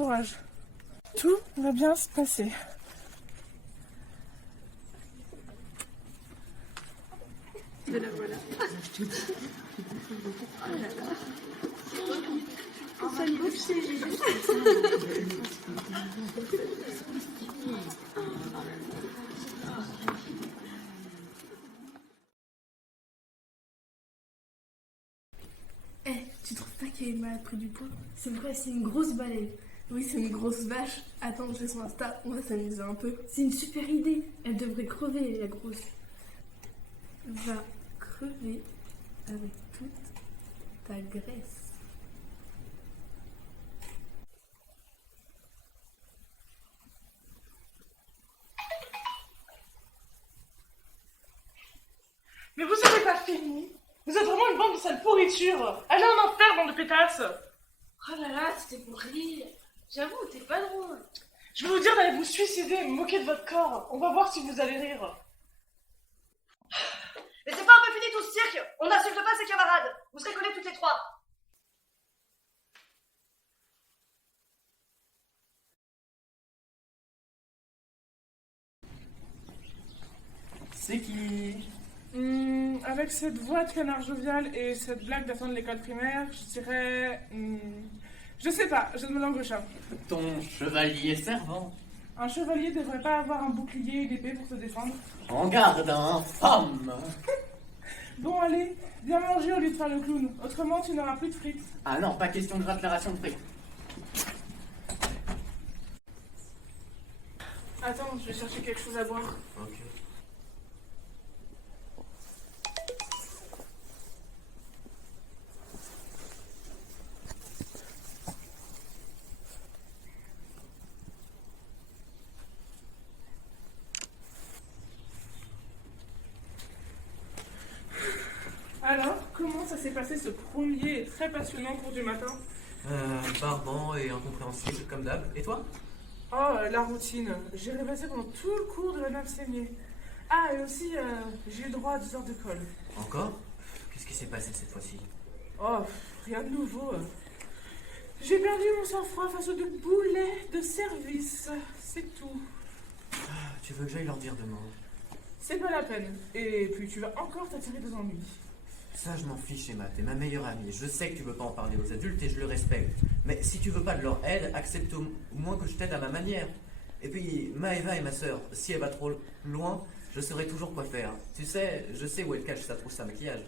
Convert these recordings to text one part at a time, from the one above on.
courage. Tout va bien se passer. Et la voilà. Salut chérie. Eh, tu trouves pas qu'elle est mal pris du poids? C'est vrai, c'est une grosse baleine. Oui, c'est une grosse vache. Attends, je vais sur Insta, on va s'amuser un peu. C'est une super idée. Elle devrait crever, la grosse. Va crever avec toute ta graisse. Mais vous avez pas fini? Vous êtes vraiment une bande de sale pourriture. Allez en enfer, bande de pétasses. Oh là là, c'était pour rire. J'avoue, t'es pas drôle. Je vais vous dire d'aller vous suicider et me moquer de votre corps. On va voir si vous allez rire. Mais c'est pas un peu fini tout ce cirque? On n'insulte pas ses camarades. Vous serez collés toutes les trois. C'est qui? Avec cette voix de canard jovial et cette blague d'attendre l'école primaire, je dirais... je sais pas, je ne me langue au chat. Ton chevalier servant. Un chevalier devrait pas avoir un bouclier et une épée pour se défendre. En garde, infâme! Bon, allez, viens manger au lieu de faire le clown. Autrement, tu n'auras plus de frites. Ah non, pas question de déclaration de prix. Attends, je vais chercher quelque chose à boire. Ok. Alors, comment ça s'est passé ce premier et très passionnant cours du matin? Barbant et incompréhensible comme d'hab. Et toi? Oh, la routine. J'ai rêvassé pendant tout le cours de la nappe saignée. Ah, et aussi, j'ai eu droit à 10 heures de colle. Encore? Qu'est-ce qui s'est passé cette fois-ci? Oh, rien de nouveau. J'ai perdu mon sang-froid face aux deux boulets de service. C'est tout. Tu veux que j'aille leur dire demain? C'est pas la peine. Et puis tu vas encore t'attirer des ennuis. Ça, je m'en fiche, Emma. T'es ma meilleure amie. Je sais que tu veux pas en parler aux adultes et je le respecte. Mais si tu veux pas de leur aide, accepte au moins que je t'aide à ma manière. Et puis, Maëva est ma sœur. Si elle va trop loin, je saurai toujours quoi faire. Tu sais, je sais où elle cache sa trousse à maquillage.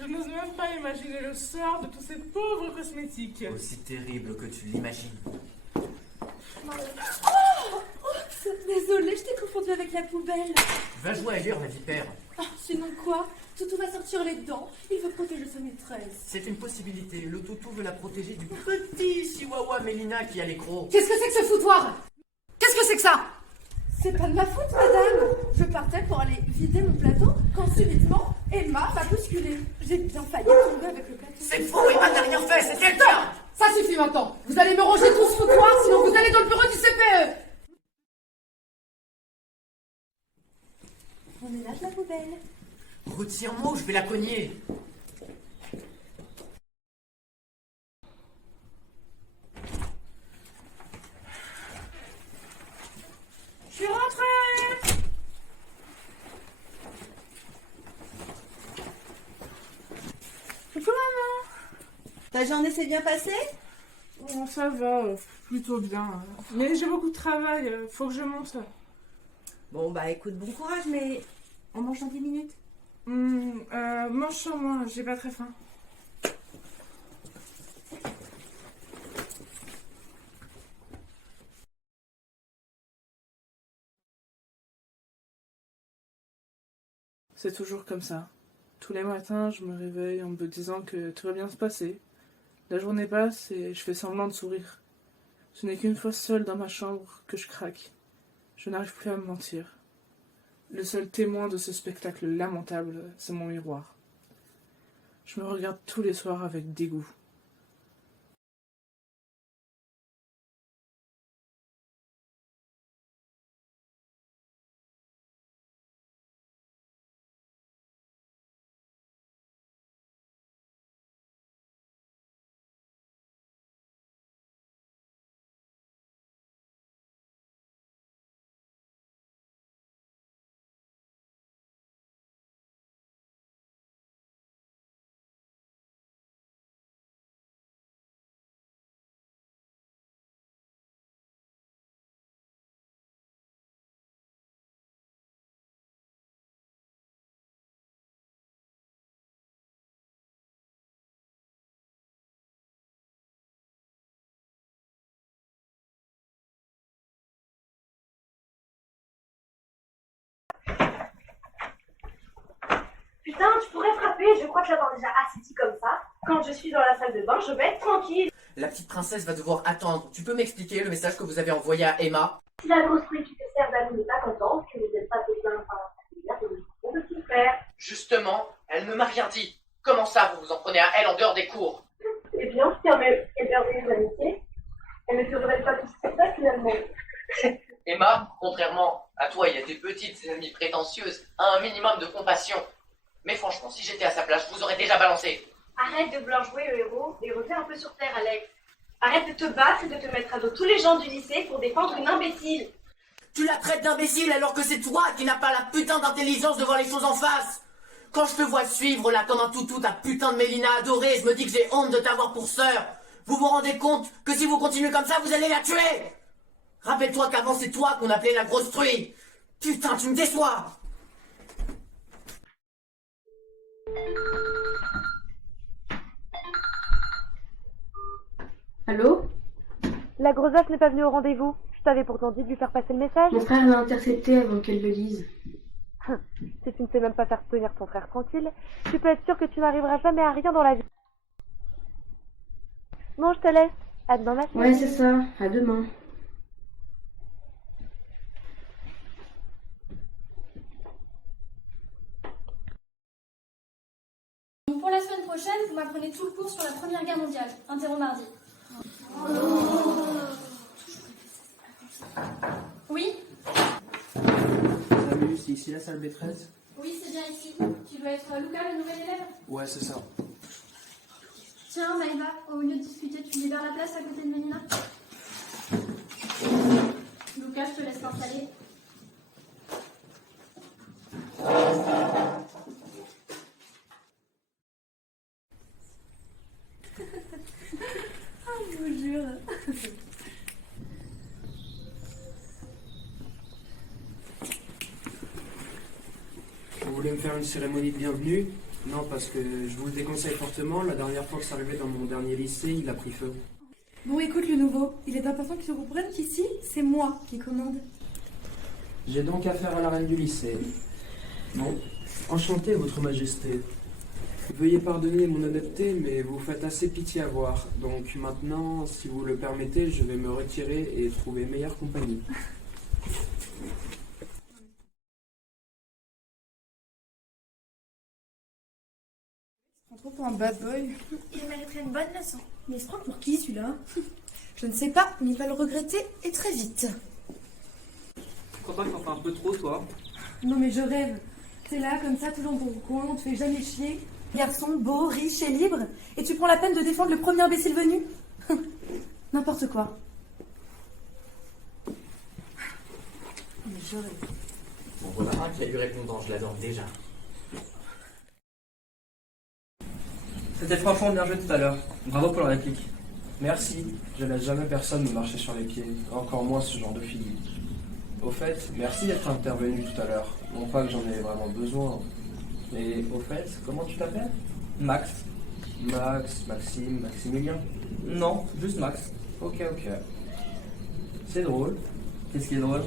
Je n'ose même pas imaginer le sort de tous ces pauvres cosmétiques. Aussi terrible que tu l'imagines. Désolée, je t'ai confondu avec la poubelle. Va jouer ailleurs, la vipère. Oh, sinon quoi? Toutou va sortir les dents. Il veut protéger sa maîtresse. C'est une possibilité. Le toutou veut la protéger du petit chihuahua Mélina qui a les crocs. Qu'est-ce que c'est que ce foutoir? Qu'est-ce que c'est que ça? C'est pas de ma faute, madame. Je partais pour aller vider mon plateau quand subitement, Emma m'a bousculé. J'ai bien failli tomber avec le plateau. C'est faux, Emma n'a rien fait, c'est quelqu'un. Ça suffit maintenant. Vous allez me ranger tout ce foutoir, sinon vous allez dans le bureau du CPE. On est là de la poubelle. Retire-moi ou je vais la cogner. Je suis rentrée. Coucou maman. Ta journée s'est bien passée? Bon, ça va, plutôt bien. Mais j'ai beaucoup de travail, faut que je monte. Bon, bah écoute, bon courage, mais on mange dans 10 minutes. Mange sur moi, j'ai pas très faim. C'est toujours comme ça. Tous les matins, je me réveille en me disant que tout va bien se passer. La journée passe et je fais semblant de sourire. Ce n'est qu'une fois seule dans ma chambre que je craque. Je n'arrive plus à me mentir. Le seul témoin de ce spectacle lamentable, c'est mon miroir. Je me regarde tous les soirs avec dégoût. Putain, tu pourrais frapper, je crois que j'attends déjà assez dit comme ça. Quand je suis dans la salle de bain, je vais être tranquille. La petite princesse va devoir attendre. Tu peux m'expliquer le message que vous avez envoyé à Emma? Si la grosse fille qui te sert d'amis n'est pas contente, que ne vienne pas te bien mon petit frère. Justement, elle ne m'a rien dit. Comment ça, vous vous en prenez à elle en dehors des cours? Et puis on s'est perdu une amitié. Elle ne ferait pas tout ce ça finalement. Emma, contrairement à toi, il y a des petites amies prétentieuses, a un minimum de compassion. Mais franchement, si j'étais à sa place, je vous aurais déjà balancé. Arrête de vouloir jouer le héros et reviens un peu sur terre, Alex. Arrête de te battre et de te mettre à dos tous les gens du lycée pour défendre une imbécile. Tu la traites d'imbécile alors que c'est toi qui n'as pas la putain d'intelligence de voir les choses en face. Quand je te vois suivre là comme un toutou ta putain de Mélina adorée, je me dis que j'ai honte de t'avoir pour sœur. Vous vous rendez compte que si vous continuez comme ça, vous allez la tuer? Rappelle-toi qu'avant c'est toi qu'on appelait la grosse truie. Putain, tu me déçois. Allô? La grosasse n'est pas venue au rendez-vous. Je t'avais pourtant dit de lui faire passer le message. Mon frère l'a intercepté avant qu'elle le lise. Si tu ne sais même pas faire tenir ton frère tranquille, tu peux être sûr que tu n'arriveras jamais à rien dans la vie. Bon, je te laisse. À demain matin. Ouais, c'est ça. À demain. Donc pour la semaine prochaine, vous m'apprenez tout le cours sur la Première Guerre mondiale. Interro mardi. Oui? Salut, c'est ici la salle B13? Oui, c'est bien ici. Tu dois être Lucas, le nouvel élève? Ouais, c'est ça. Tiens, Maëva, au lieu de discuter, tu libères la place à côté de Mélina? Lucas, je te laisse t'installer. Je vous jure. Vous voulez me faire une cérémonie de bienvenue? Non, parce que je vous le déconseille fortement. La dernière fois que ça arrivait dans mon dernier lycée, il a pris feu. Bon, écoute le nouveau, il est important que tu comprennes qu'ici, c'est moi qui commande. J'ai donc affaire à la reine du lycée. Bon, enchanté, votre majesté. Veuillez pardonner mon honnêteté, mais vous faites assez pitié à voir. Donc maintenant, si vous le permettez, je vais me retirer et trouver meilleure compagnie. On trouve pour un bad boy. Il mériterait une bonne leçon. Mais il se prend pour qui celui-là? Je ne sais pas, mais il va le regretter et très vite. Tu crois pas qu'on fait un peu trop, toi? Non mais je rêve. T'es là comme ça, tout dans ton coin, on te fait jamais chier. Garçon beau, riche et libre, et tu prends la peine de défendre le premier imbécile venu? N'importe quoi. Bon, voilà un qui a du répondant, je l'adore déjà. C'était franchement bien joué tout à l'heure. Bravo pour la réplique. Merci. Je laisse jamais personne me marcher sur les pieds, encore moins ce genre de fille. Au fait, merci d'être intervenu tout à l'heure. Non pas que j'en ai vraiment besoin. Mais au fait, comment tu t'appelles? Max. Max, Maxime, Maximilien? Non, juste Max. Ok. C'est drôle. Qu'est-ce qui est drôle?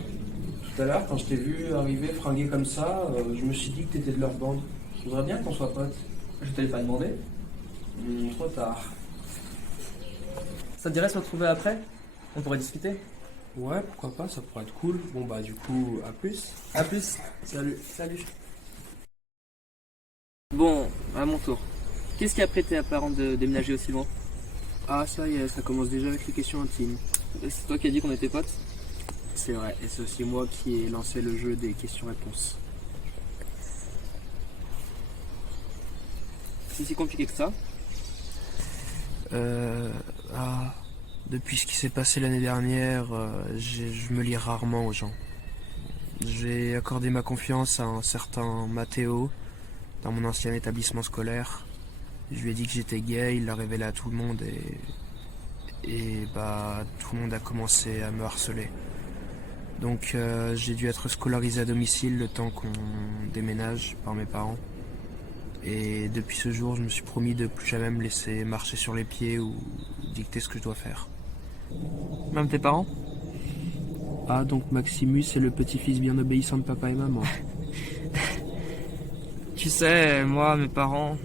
Tout à l'heure, quand je t'ai vu arriver fringué comme ça, je me suis dit que t'étais de leur bande. Je voudrais bien qu'on soit potes. Je te l'ai pas demandé. Trop tard. Ça te dirait de se retrouver après? On pourrait discuter. Ouais, pourquoi pas, ça pourrait être cool. Bon bah du coup, à plus. A plus. Salut. Salut. Bon, à mon tour. Qu'est-ce qui a prêté à parents de déménager aussi loin? Ah ça y est, ça commence déjà avec les questions intimes. C'est toi qui as dit qu'on était potes? C'est vrai, et c'est aussi moi qui ai lancé le jeu des questions-réponses. C'est si compliqué que ça? Depuis ce qui s'est passé l'année dernière, je me lie rarement aux gens. J'ai accordé ma confiance à un certain Mathéo dans mon ancien établissement scolaire. Je lui ai dit que j'étais gay, il l'a révélé à tout le monde et tout le monde a commencé à me harceler. Donc j'ai dû être scolarisé à domicile le temps qu'on déménage par mes parents. Et depuis ce jour, je me suis promis de plus jamais me laisser marcher sur les pieds ou dicter ce que je dois faire. Même tes parents? Ah, donc Maximus est le petit-fils bien obéissant de papa et maman. Tu Tu sais, moi, mes parents,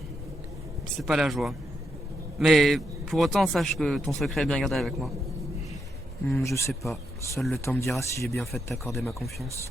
c'est pas la joie. Mais pour autant, sache que ton secret est bien gardé avec moi. Je sais pas. Seul le temps me dira si j'ai bien fait de t'accorder ma confiance.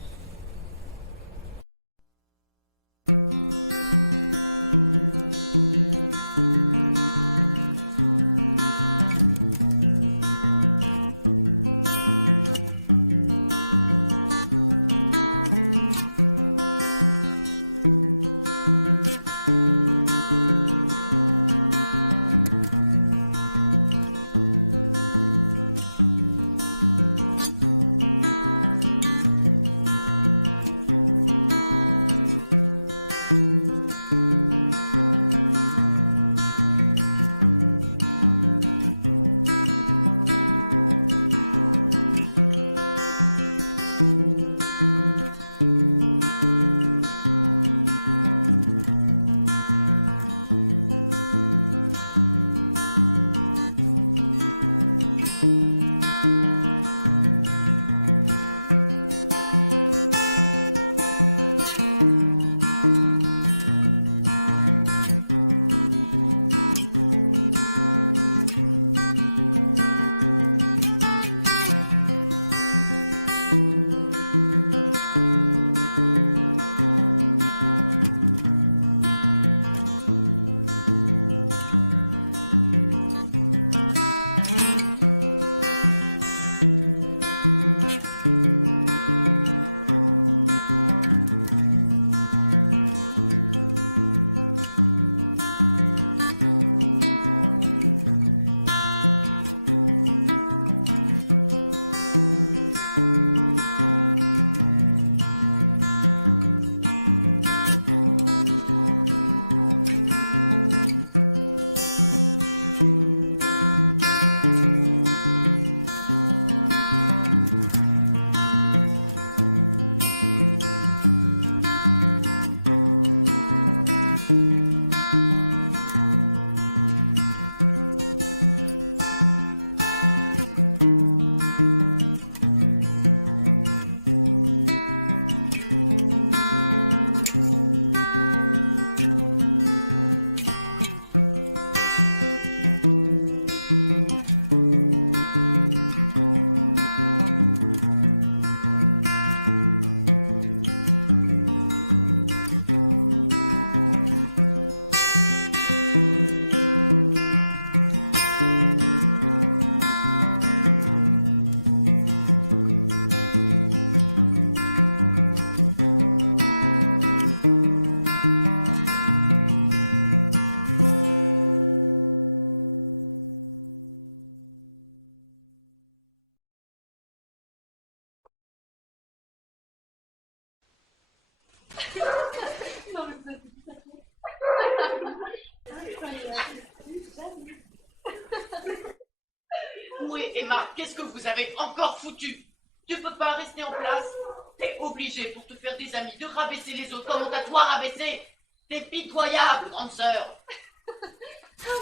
Où est Emma? Qu'est-ce que vous avez encore foutu? Tu peux pas rester en place. T'es obligé, pour te faire des amis, de rabaisser les autres comme on t'a toi rabaissé. T'es pitoyable, grande sœur. Ah,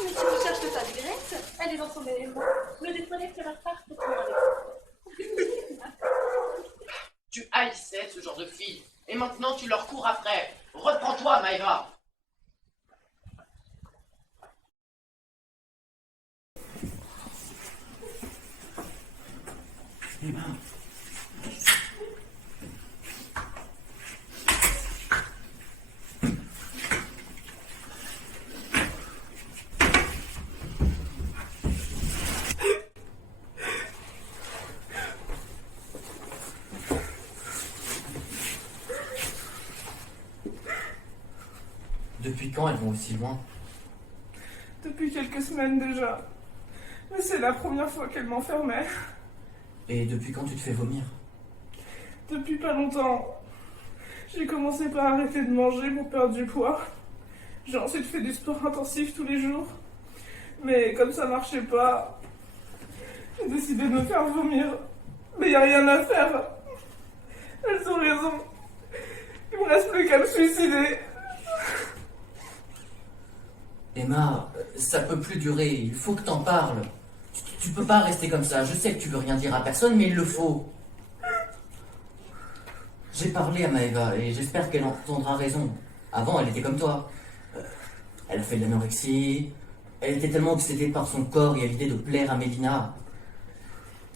mais tu ne cherches pas de Grèce, elle est dans son élément. Le détoilette ira parfaitement avec. Tu haïssais ce genre de fille, et maintenant tu leur cours après. Reprends-toi, Maëva. Depuis quand elles vont aussi loin? Depuis quelques semaines déjà. Mais c'est la première fois qu'elle m'enfermait. Et depuis quand tu te fais vomir? Depuis pas longtemps. J'ai commencé par arrêter de manger pour perdre du poids. J'ai ensuite fait du sport intensif tous les jours. Mais comme ça marchait pas, j'ai décidé de me faire vomir. Mais y a rien à faire. Elles ont raison. Il me reste plus qu'à me suicider. Emma, ça peut plus durer, il faut que t'en parles. Tu peux pas rester comme ça, je sais que tu veux rien dire à personne, mais il le faut. J'ai parlé à Maëva et j'espère qu'elle entendra raison. Avant, elle était comme toi. Elle a fait de l'anorexie. Elle était tellement obsédée par son corps et à l'idée de plaire à Mélina.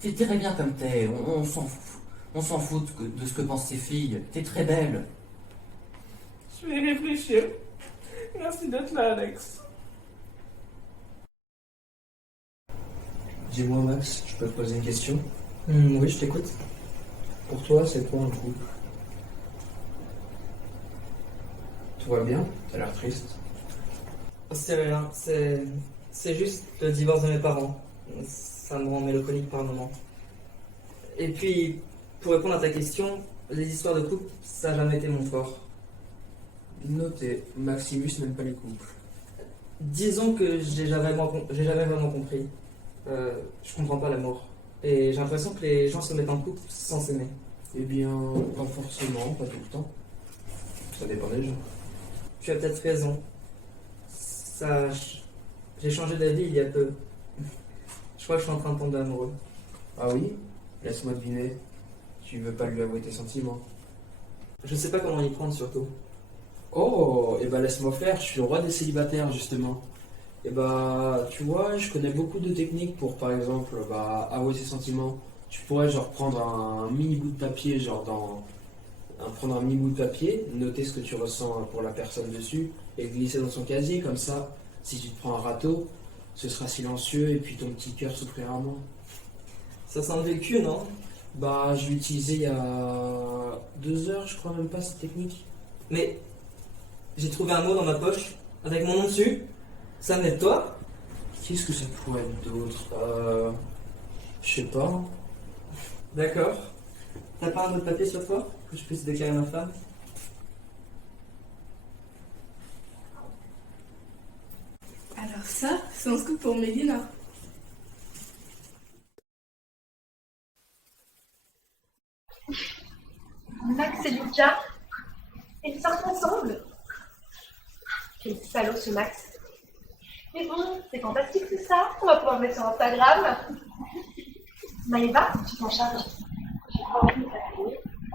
T'es très bien comme t'es. On s'en fout. On s'en fout de ce que pensent ses filles. T'es très belle. Je vais y réfléchir. Merci d'être là, Alex. Dis-moi, Max, je peux te poser une question? Oui, je t'écoute. Pour toi, c'est quoi un couple? Tout va bien? T'as l'air triste. C'est rien, c'est juste le divorce de mes parents. Ça me rend mélancolique par moments. Et puis, pour répondre à ta question, les histoires de couple, ça n'a jamais été mon fort. Noté, Maximus n'aime pas les couples. Disons que j'ai jamais vraiment compris. Je comprends pas l'amour. Et j'ai l'impression que les gens se mettent en couple sans s'aimer. Eh bien, pas forcément, pas tout le temps. Ça dépend des gens. Tu as peut-être raison. J'ai changé d'avis il y a peu. Je crois que je suis en train de tomber amoureux. Ah oui? Laisse-moi deviner. Tu veux pas lui avouer tes sentiments? Je sais pas comment y prendre surtout. Oh, et ben laisse-moi faire, je suis le roi des célibataires justement. Et bah, tu vois, je connais beaucoup de techniques pour, par exemple, avouer ses sentiments. Tu pourrais genre prendre un mini bout de papier, prendre un mini bout de papier, noter ce que tu ressens pour la personne dessus, et le glisser dans son casier, comme ça, si tu te prends un râteau, ce sera silencieux et puis ton petit cœur s'ouvrira à moi. Ça sent le vécu, non? Bah, je l'ai utilisé il y a 2 heures, je crois même pas, cette technique. Mais j'ai trouvé un mot dans ma poche, avec mon nom dessus. Ça venait de toi? Qu'est-ce que ça pourrait être d'autre? Je sais pas. D'accord. T'as pas un autre papier sur toi que je puisse déclarer ma femme? Alors ça, c'est un scoop pour Mélina. Max et Lucas, ils sortent ensemble. C'est le salaud ce Max. Mais bon, c'est fantastique tout ça. On va pouvoir mettre sur Instagram. Maëva, tu t'en charges.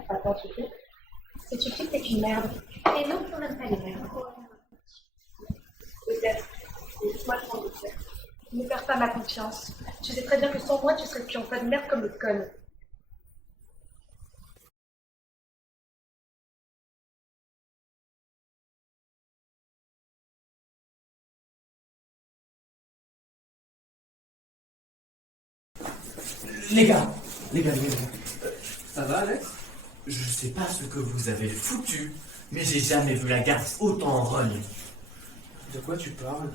Attends, tu fais. Et tu fais que c'est une merde. Et nous, on n'aime pas les merdes. Peut-être. Moi, je m'en doute. Ne perds pas ma confiance. Je sais très bien que sans moi, tu serais plus en pas de merde comme le conne. Les gars. Ça va, Alex? Je sais pas ce que vous avez foutu, mais j'ai jamais vu la garce autant en rogne. De quoi tu parles?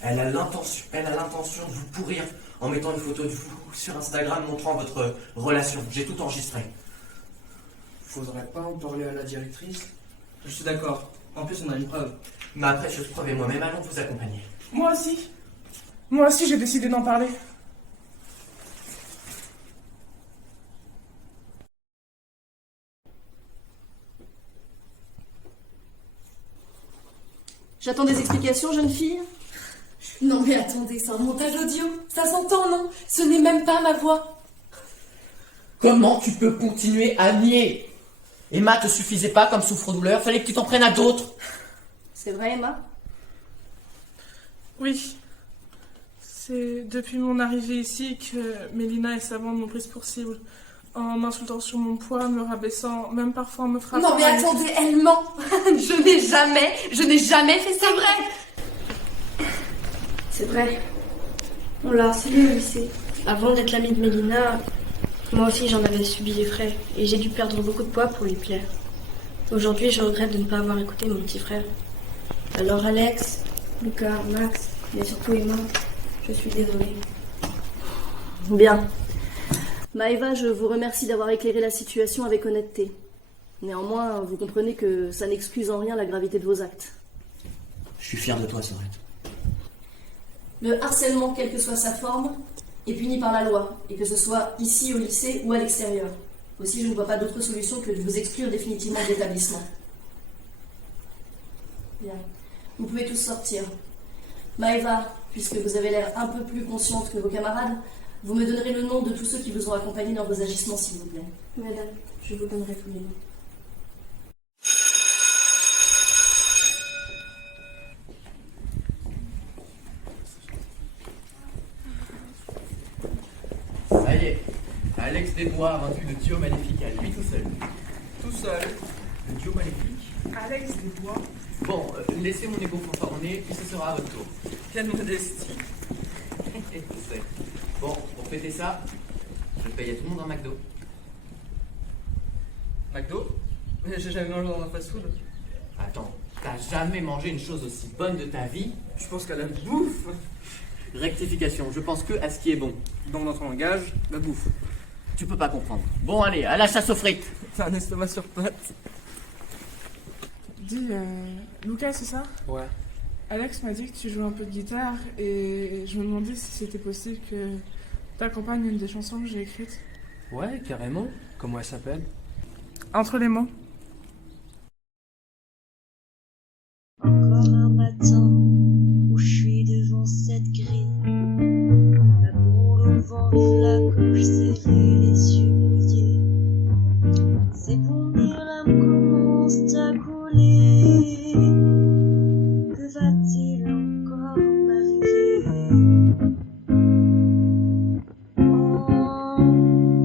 Elle a l'intention de vous pourrir en mettant une photo de vous sur Instagram montrant votre relation. J'ai tout enregistré. Faudrait pas en parler à la directrice? Je suis d'accord. En plus, on a une preuve. Ma précieuse preuve et moi-même allons vous accompagner. Moi aussi, j'ai décidé d'en parler. J'attends des explications, jeune fille? Non mais attendez, c'est un montage audio. Ça s'entend, non? Ce n'est même pas ma voix. Comment tu peux continuer à nier? Emma te suffisait pas comme souffre-douleur, fallait que tu t'en prennes à d'autres. C'est vrai, Emma? Oui. C'est depuis mon arrivée ici que Mélina et sa bande m'ont prise pour cible. En m'insultant sur mon poids, me rabaissant, même parfois en me frappant. Non mais attendez, elle ment. Je n'ai jamais fait ça, vrai. C'est vrai. On l'a harcelé au lycée. Avant d'être l'amie de Mélina, moi aussi j'en avais subi les frais. Et j'ai dû perdre beaucoup de poids pour lui plaire. Aujourd'hui, je regrette de ne pas avoir écouté mon petit frère. Alors Alex, Lucas, Max, mais surtout Emma, je suis désolée. Bien. Maëva, je vous remercie d'avoir éclairé la situation avec honnêteté. Néanmoins, vous comprenez que ça n'excuse en rien la gravité de vos actes. Je suis fier de toi, Sorette. Le harcèlement, quelle que soit sa forme, est puni par la loi, et que ce soit ici au lycée ou à l'extérieur. Aussi, je ne vois pas d'autre solution que de vous exclure définitivement de l'établissement. Bien. Vous pouvez tous sortir. Maëva, puisque vous avez l'air un peu plus consciente que vos camarades, vous me donnerez le nom de tous ceux qui vous ont accompagné dans vos agissements, s'il vous plaît. Madame, je vous donnerai tous les noms. Alex Desbois a vaincu le duo maléfique à lui tout seul. Tout seul. Le duo maléfique. Alex Desbois. Bon, laissez mon égo fanfaronner, puis ce sera à votre tour. Quelle modestie. Je sais. Bon, pour fêter ça, je paye à tout le monde un McDo. McDo? J'ai jamais mangé dans un fast-food. Attends, t'as jamais mangé une chose aussi bonne de ta vie? Je pense qu'à la bouffe. Rectification, je pense que à ce qui est bon. Donc dans ton langage, la bouffe. Tu peux pas comprendre. Bon, allez, à la chasse aux frites. T'as un estomac sur pattes. Dis, Lucas, c'est ça? Ouais. Alex m'a dit que tu jouais un peu de guitare et je me demandais si c'était possible que t'accompagnes une des chansons que j'ai écrites. Ouais, carrément. Comment elle s'appelle? Entre les mots. Encore un matin où je suis devant cette grille, la boule au vent de la couche serrée, les yeux mouillés. C'est pour mes larmes commencent à couler. Que va-t-il encore m'arriver?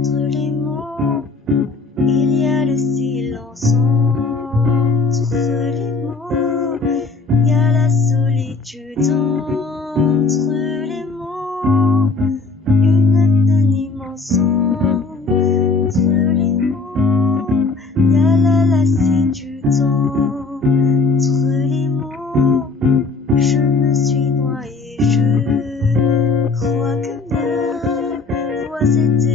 Entre les mots, il y a le silence. Entre les mots, il y a la solitude. Entre les mots, une immense. Entre les mots, il y a la lassitude. Entre les mots, je me suis noyée. Je crois que ma voix s'était